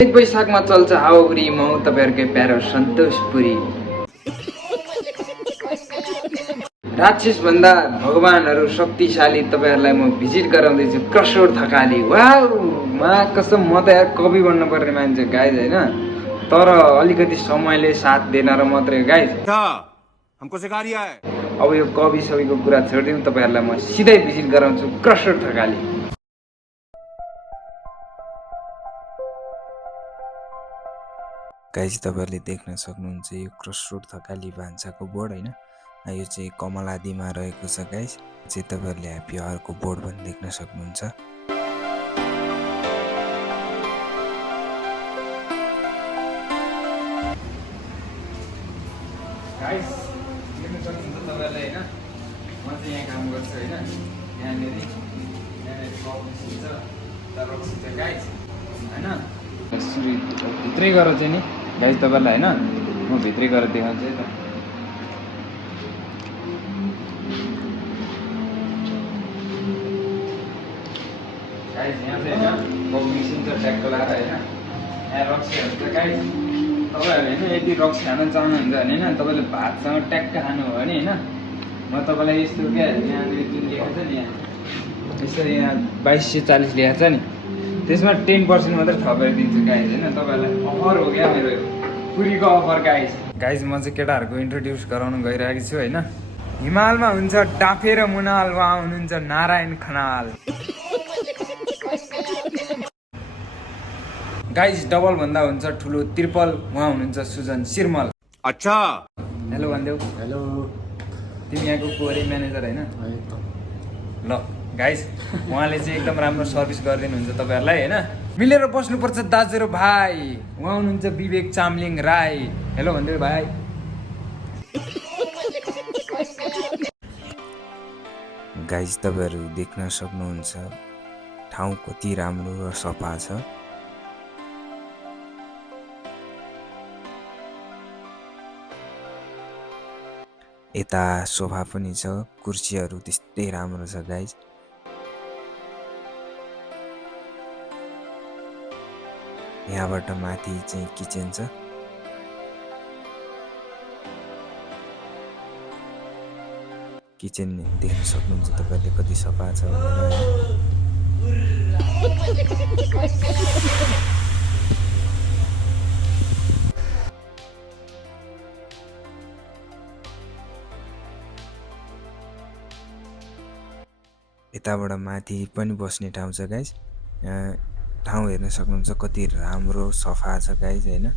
एक वैशाखमा चल्छ हावाहुरी म तपाईँहरूकै प्यारो सन्तोष पुरी। राक्षस भन्दा भगवानहरू शक्तिशाली तपाईँहरूलाई म भिजिट गराउँदैछु क्रसोड थकाली। वाउ मा कसम म त यार कवि बन्न पर्ने मान्छे गाइज होइन, तर अलिकति समयले साथ दिएन र मात्रै गाइज। हमको सिखा रिया है। अब यो कवि सबैको कुरा छोडिदिउँ, तपाईँहरूलाई म सिधै भिजिट गराउँछु क्रसोड थकाली। गाइज तपाईँहरूले देख्न सक्नुहुन्छ यो क्रसरोड थकाली भान्साको बोर्ड होइन, यो चाहिँ कमलादीमा रहेको छ गाइज। चाहिँ तपाईँहरूले ह्याप्पी आवरको बोर्ड पनि देख्न सक्नुहुन्छ। गाइस देख्न सक्नुहुन्छ तपाईँहरूले होइन, म चाहिँ यहाँ काम गर्छु होइन, यहाँनिर कफी छ तर रक्सी छ गाइस होइन। भित्रै गएर चाहिँ नि गाइस तपाईँहरूलाई होइन म भित्रै गएर देखाउँछु है त। गाइस यहाँ चाहिँ होइन कफी मिसिन छ ट्याक्क लगाएर होइन, यहाँ रक्सीहरू छ गाइस। तपाईँहरूले होइन यदि रक्सी खान चाहनुहुन्छ भने होइन तपाईँले भातसँग ट्याक्क खानु हो भने होइन, म तपाईँलाई यस्तो क्या यहाँनिर जुन लेखेको छ नि, यहाँ यस्तो यहाँ 2240 लेखेको छ नि, त्यसमा 10% मात्रै थपेर दिन्छु गाइस होइन। तपाईँहरूलाई अफर हो क्या मेरो पुरीको अफर गाइस। गाइस म चाहिँ केटाहरूको इन्ट्रोड्युस गराउन गइरहेको छु होइन। हिमालमा हुन्छ डाफे र मुनाल, उहाँ हुनुहुन्छ नारायण खनाल। गाइस डबल भन्दा हुन्छ ठुलो त्रिपल, उहाँ हुनुहुन्छ सुजन सिरमल। अच्छा हेलो भन्देऊ। हेलो, तिमी यहाँको कोरी म्यानेजर होइन? ल गाइस उहाँले चाहिँ एकदम राम्रो सर्भिस गरिदिनुहुन्छ तपाईँहरूलाई होइन। मिलेर बस्नुपर्छ दाजु र भाइ, उहाँ हुनुहुन्छ विवेक चामलिङ राई। हेलो भन्देऊ भाइ। गाइज तपाईँहरू देख्न सक्नुहुन्छ ठाउँ कति राम्रो र सफा छ। यता सोफा पनि छ, कुर्सीहरू त्यस्तै राम्रो छ गाइज। यहाँबाट माथि चाहिँ किचन छ। किचन देख्न सक्नुहुन्छ तपाईँले कति सफा छ भनेर। यताबाट माथि पनि बस्ने ठाउँ छ गाइज। ठाउँ हेर्न सक्नुहुन्छ कति राम्रो सफा छ गाइज होइन।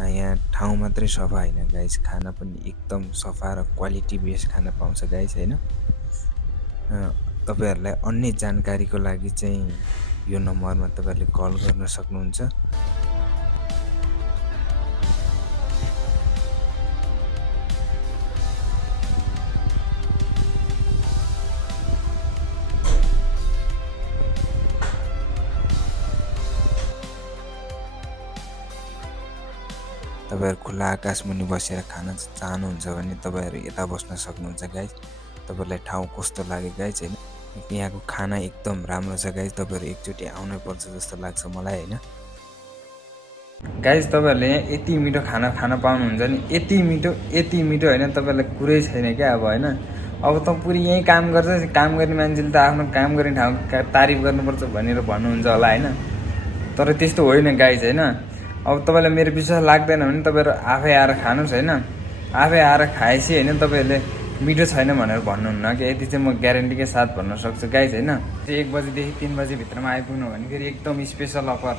यहाँ ठाउँ मात्रै सफा होइन गाइज, खाना पनि एकदम सफा र क्वालिटी बेस खाना पाउँछ गाइज होइन। तपाईँहरूलाई अन्य जानकारीको लागि चाहिँ यो नम्बरमा तपाईँहरूले कल गर्न सक्नुहुन्छ। तपाईँहरू खुला आकाश मुनि बसेर खान चाहनुहुन्छ भने तपाईँहरू यता बस्न सक्नुहुन्छ गाइज। तपाईँहरूलाई ठाउँ कस्तो लाग्यो गाइज होइन। यहाँको खाना एकदम राम्रो छ गाइज, तपाईँहरू एकचोटि आउनै पर्छ जस्तो लाग्छ मलाई होइन। गाइज तपाईँहरूले यहाँ यति मिठो खाना खान पाउनुहुन्छ नि, यति मिठो होइन, तपाईँहरूलाई कुरै छैन क्या अब होइन। अब त पुरै यहीँ काम गर्छ, काम गर्ने मान्छेले त आफ्नो काम गर्ने ठाउँ तारिफ गर्नुपर्छ भनेर भन्नुहुन्छ होला होइन, तर त्यस्तो होइन गाइज होइन। अब तपाईँलाई मेरो विश्वास लाग्दैन भने तपाईँहरू आफै आएर खानुहोस् होइन। आफै आएर खाएपछि होइन तपाईँहरूले मिठो छैन भनेर भन्नुहुन्न कि, यति चाहिँ म ग्यारेन्टीकै साथ भन्न सक्छु गाइज होइन। 1 बजीदेखि 3 बजीभित्रमा आइपुग्नु भने फेरि एकदम special offer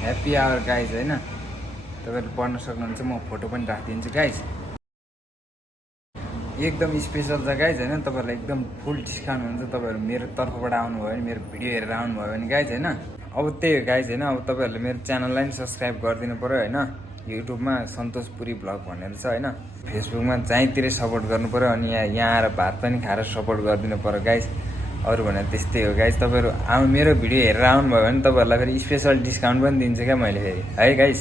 happy hour guys होइन। तपाईँहरूले पढ्न सक्नुहुन्छ, म फोटो पनि राखिदिन्छु गाइज। एकदम स्पेसल छ गाइज होइन। तपाईँहरूलाई एकदम फुल डिस्काउन्ट हुन्छ तपाईँहरू मेरो तर्फबाट आउनुभयो भने, मेरो भिडियो हेरेर आउनुभयो भने गाइज होइन। अब त्यही हो गाइज होइन। अब तपाईँहरूले मेरो च्यानललाई पनि सब्सक्राइब गरिदिनु पऱ्यो होइन। युट्युबमा सन्तोष पुरी भ्लग भनेर छ होइन। फेसबुकमा जहीँतिरै सपोर्ट गर्नु पऱ्यो, अनि यहाँ आएर भात पनि खाएर सपोर्ट गरिदिनु पऱ्यो गाइज। अरू भनेर त्यस्तै हो गाइज। तपाईँहरू मेरो भिडियो हेरेर आउनुभयो भने तपाईँहरूलाई फेरि स्पेसल डिस्काउन्ट पनि दिन्छु क्या मैले फेरि है गाइज।